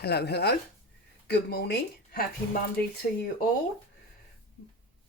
Hello, hello. Good morning. Happy Monday to you all.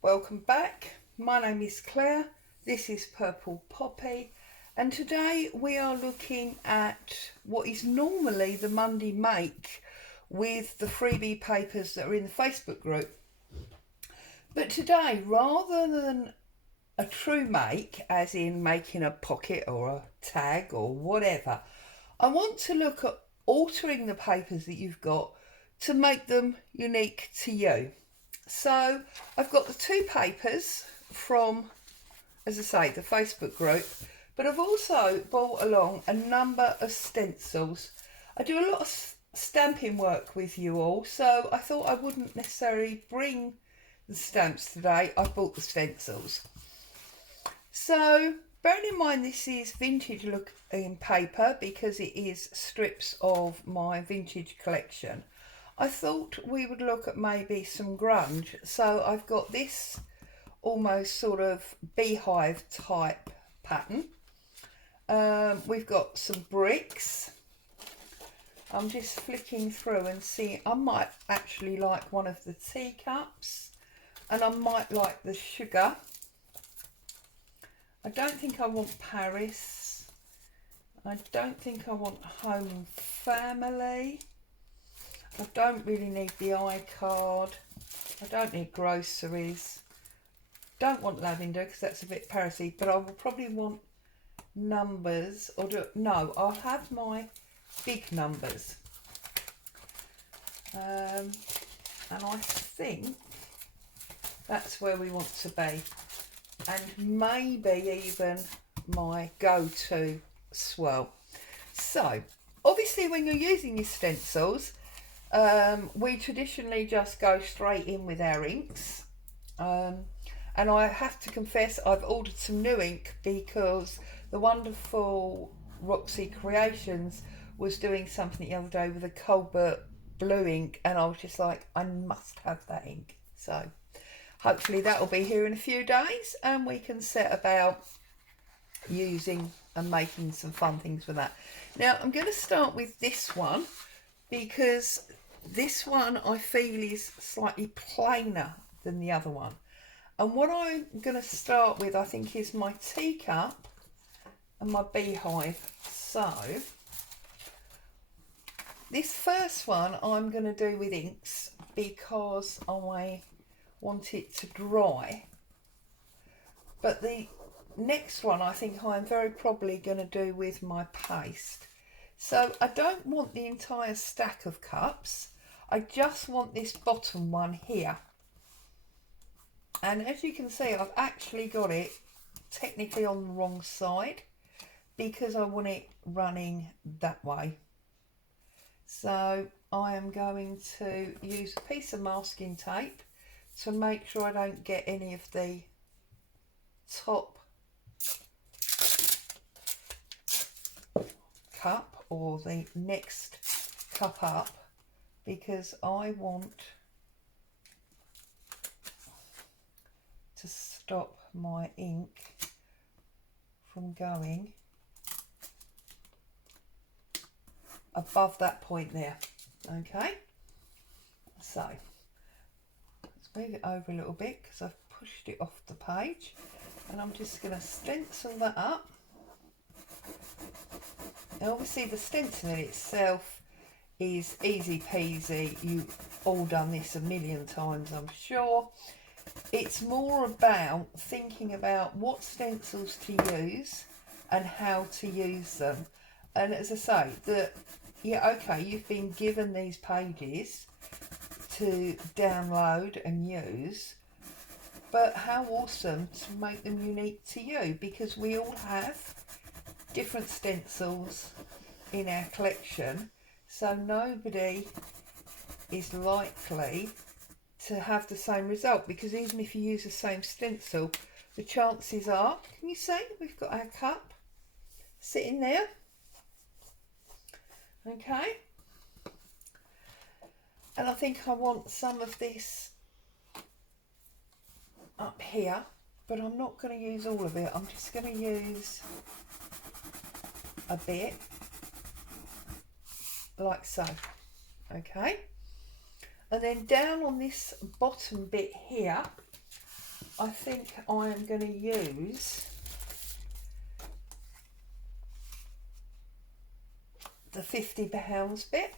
Welcome back. My name is Claire. This is Purple Poppy. And today we are looking at what is normally the Monday make with the freebie papers that are in the Facebook group. But today, rather than a true make, as in making a pocket or a tag or whatever, I want to look at altering the papers that you've got to make them unique to you. So I've got the two papers from, as I say, the Facebook group, but I've also brought along a number of stencils. I do a lot of stamping work with you all, so I thought I wouldn't necessarily bring the stamps today. I bought the stencils. So bearing in mind this is vintage looking paper because it is strips of my vintage collection, I thought we would look at maybe some grunge. So I've got this almost sort of beehive type pattern. We've got some bricks. I'm just flicking through and see, I might actually like one of the teacups and I might like the sugar. I don't think I want Paris. I don't think I want Home and Family. I don't really need the iCard. I don't need groceries. Don't want lavender because that's a bit Parisy, but I will probably want numbers. No, I'll have my big numbers. And I think that's where we want to be. And maybe even my go-to swirl. So obviously when you're using your stencils, we traditionally just go straight in with our inks, and I have to confess I've ordered some new ink because the wonderful Roxy Creations was doing something the other day with a cobalt blue ink, and I was just like, I must have that ink. So hopefully that will be here in a few days and we can set about using and making some fun things with that. Now I'm going to start with this one because this one I feel is slightly plainer than the other one. And what I'm going to start with, I think, is my teacup and my beehive. So this first one I'm going to do with inks because I want it to dry, but the next one I think I'm very probably going to do with my paste. So I don't want the entire stack of cups, I just want this bottom one here, and as you can see I've actually got it technically on the wrong side because I want it running that way. So I am going to use a piece of masking tape to make sure I don't get any of the top cup or the next cup up, because I want to stop my ink from going above that point there. Okay, so move it over a little bit because I've pushed it off the page, and I'm just going to stencil that up. Now obviously the stencil in itself is easy peasy, you've all done this a million times I'm sure. It's more about thinking about what stencils to use and how to use them. And as I say, okay, you've been given these pages to download and use, but how awesome to make them unique to you, because we all have different stencils in our collection, so nobody is likely to have the same result, because even if you use the same stencil, the chances are, can you see we've got our cup sitting there? Okay, and I think I want some of this up here, but I'm not going to use all of it. I'm just going to use a bit like so. Okay, and then down on this bottom bit here, I think I am going to use the £50 bit.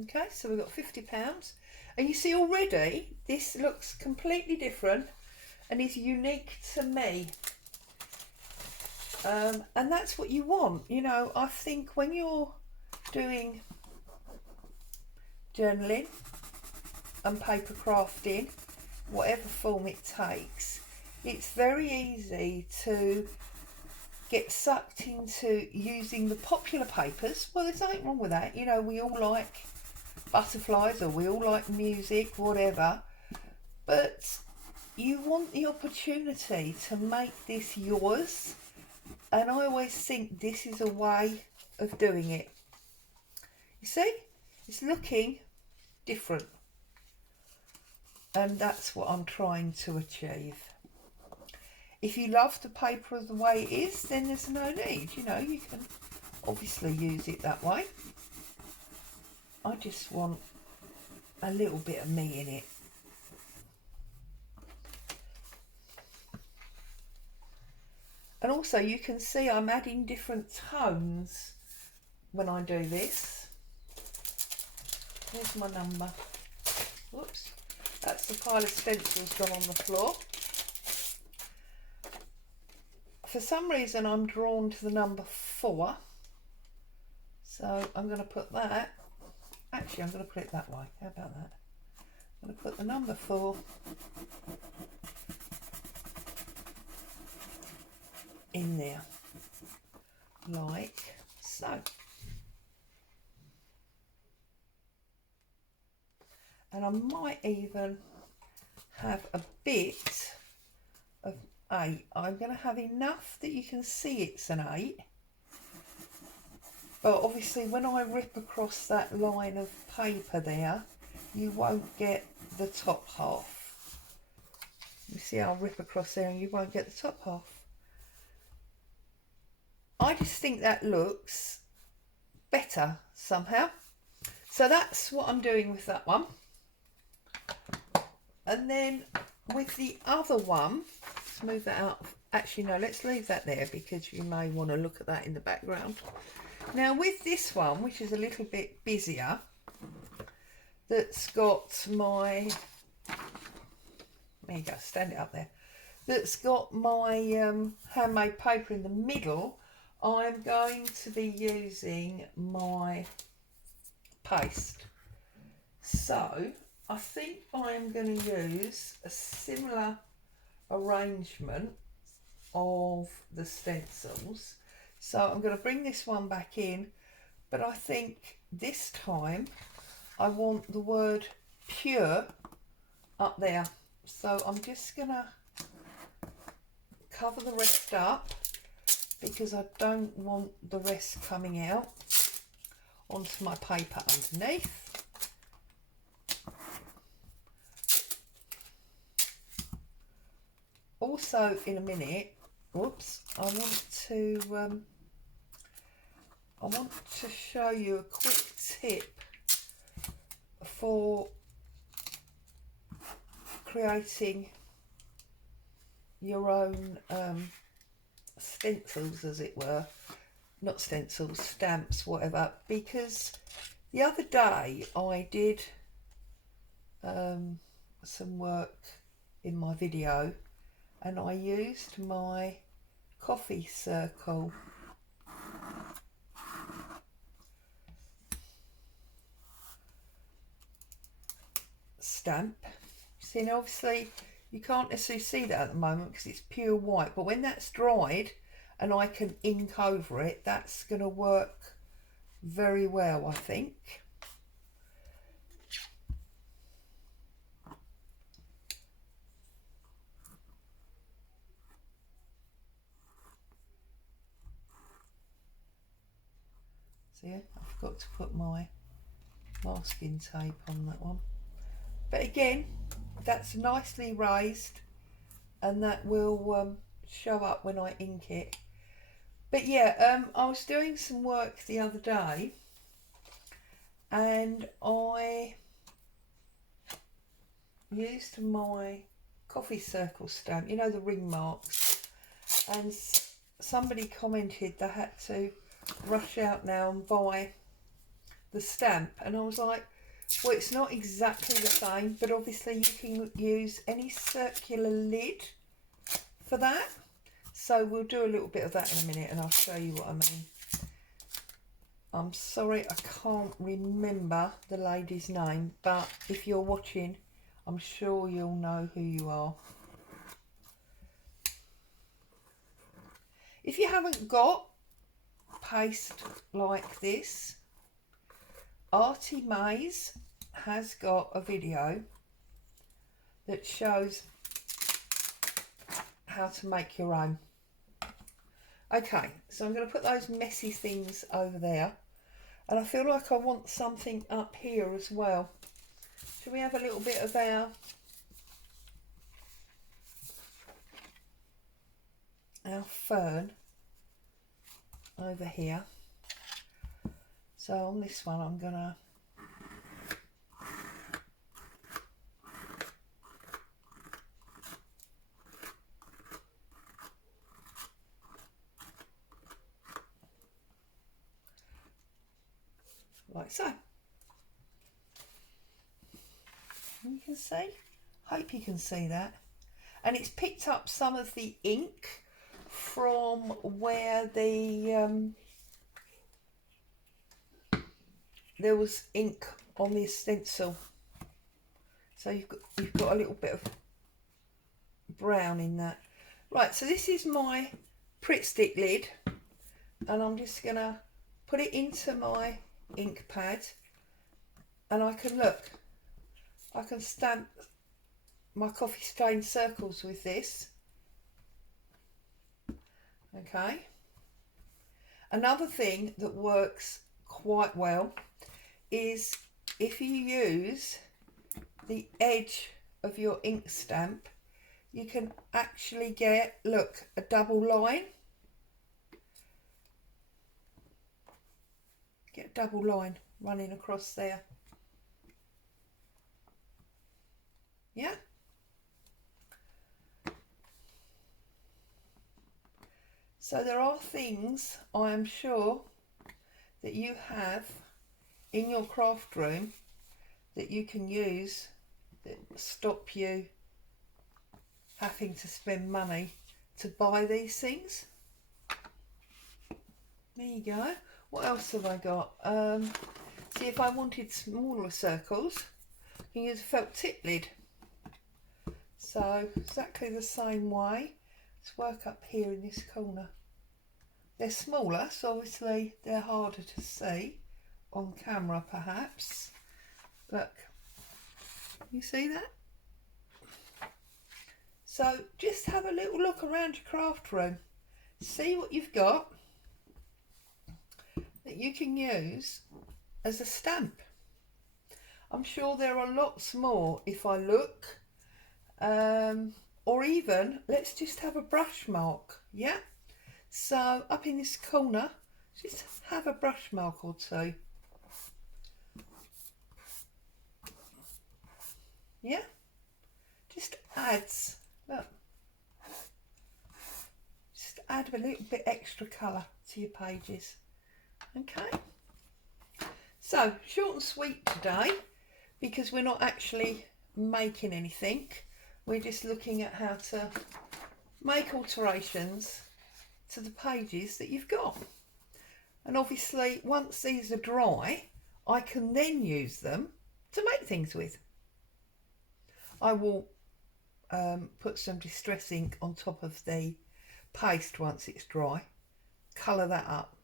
Okay, so we've got £50, and you see already this looks completely different and is unique to me, and that's what you want. You know, I think when you're doing journaling and paper crafting, whatever form it takes, it's very easy to get sucked into using the popular papers. Well, there's nothing wrong with that. You know, we all like butterflies, or we all like music, whatever, but you want the opportunity to make this yours, and I always think this is a way of doing it. You see, it's looking different, and that's what I'm trying to achieve. If you love the paper the way it is, then there's no need. You know, you can obviously use it that way. I just want a little bit of me in it. And also you can see I'm adding different tones when I do this. Here's my number. Whoops. That's the pile of stencils gone on the floor. For some reason I'm drawn to the number 4. So I'm going to put that. Actually, I'm going to put it that way. How about that? I'm going to put the number 4 in there, like so. And I might even have a bit of 8. I'm going to have enough that you can see it's an 8. But obviously when I rip across that line of paper there, you won't get the top half. You see I'll rip across there and you won't get the top half. I just think that looks better somehow. So that's what I'm doing with that one. And then with the other one, let's move that out. Actually, no, let's leave that there because you may want to look at that in the background. Now with this one, which is a little bit busier, that's got my, there you go, stand it up there, that's got my handmade paper in the middle, I'm going to be using my paste. So I think I'm going to use a similar arrangement of the stencils. So I'm going to bring this one back in, but I think this time I want the word pure up there. So I'm just going to cover the rest up because I don't want the rest coming out onto my paper underneath. Also in a minute, whoops, I want to show you a quick tip for creating your own stencils, as it were. Not stencils, stamps, whatever, because the other day I did some work in my video and I used my coffee circle stamp. See, now obviously you can't necessarily see that at the moment because it's pure white, but when that's dried and I can ink over it, that's going to work very well, I think. So yeah, I forgot to put my masking tape on that one. But again, that's nicely raised and that will show up when I ink it. But yeah, I was doing some work the other day and I used my coffee circle stamp, you know, the ring marks, and somebody commented they had to rush out now and buy the stamp, and I was like, well, it's not exactly the same, but obviously you can use any circular lid for that. So we'll do a little bit of that in a minute and I'll show you what I mean. I'm sorry I can't remember the lady's name, but if you're watching, I'm sure you'll know who you are. If you haven't got paste like this, Artie Mays has got a video that shows how to make your own. Okay, so I'm going to put those messy things over there, and I feel like I want something up here as well. Should we have a little bit of our fern over here? So on this one I'm gonna like so. You can see, hope you can see that. And it's picked up some of the ink from where the there was ink on the stencil, so you've got a little bit of brown in that. Right, so this is my Pritt stick lid, and I'm just gonna put it into my ink pad, and I can stamp my coffee stain circles with this. Okay, another thing that works quite well is if you use the edge of your ink stamp, you can actually get, look, a double line. Get a double line running across there. Yeah. So there are things, I am sure, that you have in your craft room that you can use that stop you having to spend money to buy these things. There you go. What else have I got? See, if I wanted smaller circles, you can use a felt tip lid. So exactly the same way. Let's work up here in this corner. They're smaller, so obviously they're harder to see on camera perhaps. Look, you see that? So just have a little look around your craft room. See what you've got that you can use as a stamp. I'm sure there are lots more if I look. Or even, let's just have a brush mark, yeah? So up in this corner, just have a brush mark or two. Yeah? Just adds, look. Just add a little bit extra colour to your pages. Okay. So, short and sweet today, because we're not actually making anything. We're just looking at how to make alterations to the pages that you've got. And obviously, once these are dry, I can then use them to make things with. I will put some distress ink on top of the paste once it's dry, colour that up.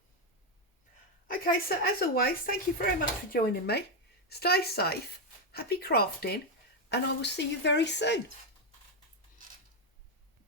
Okay, so as always, thank you very much for joining me. Stay safe, happy crafting, and I will see you very soon.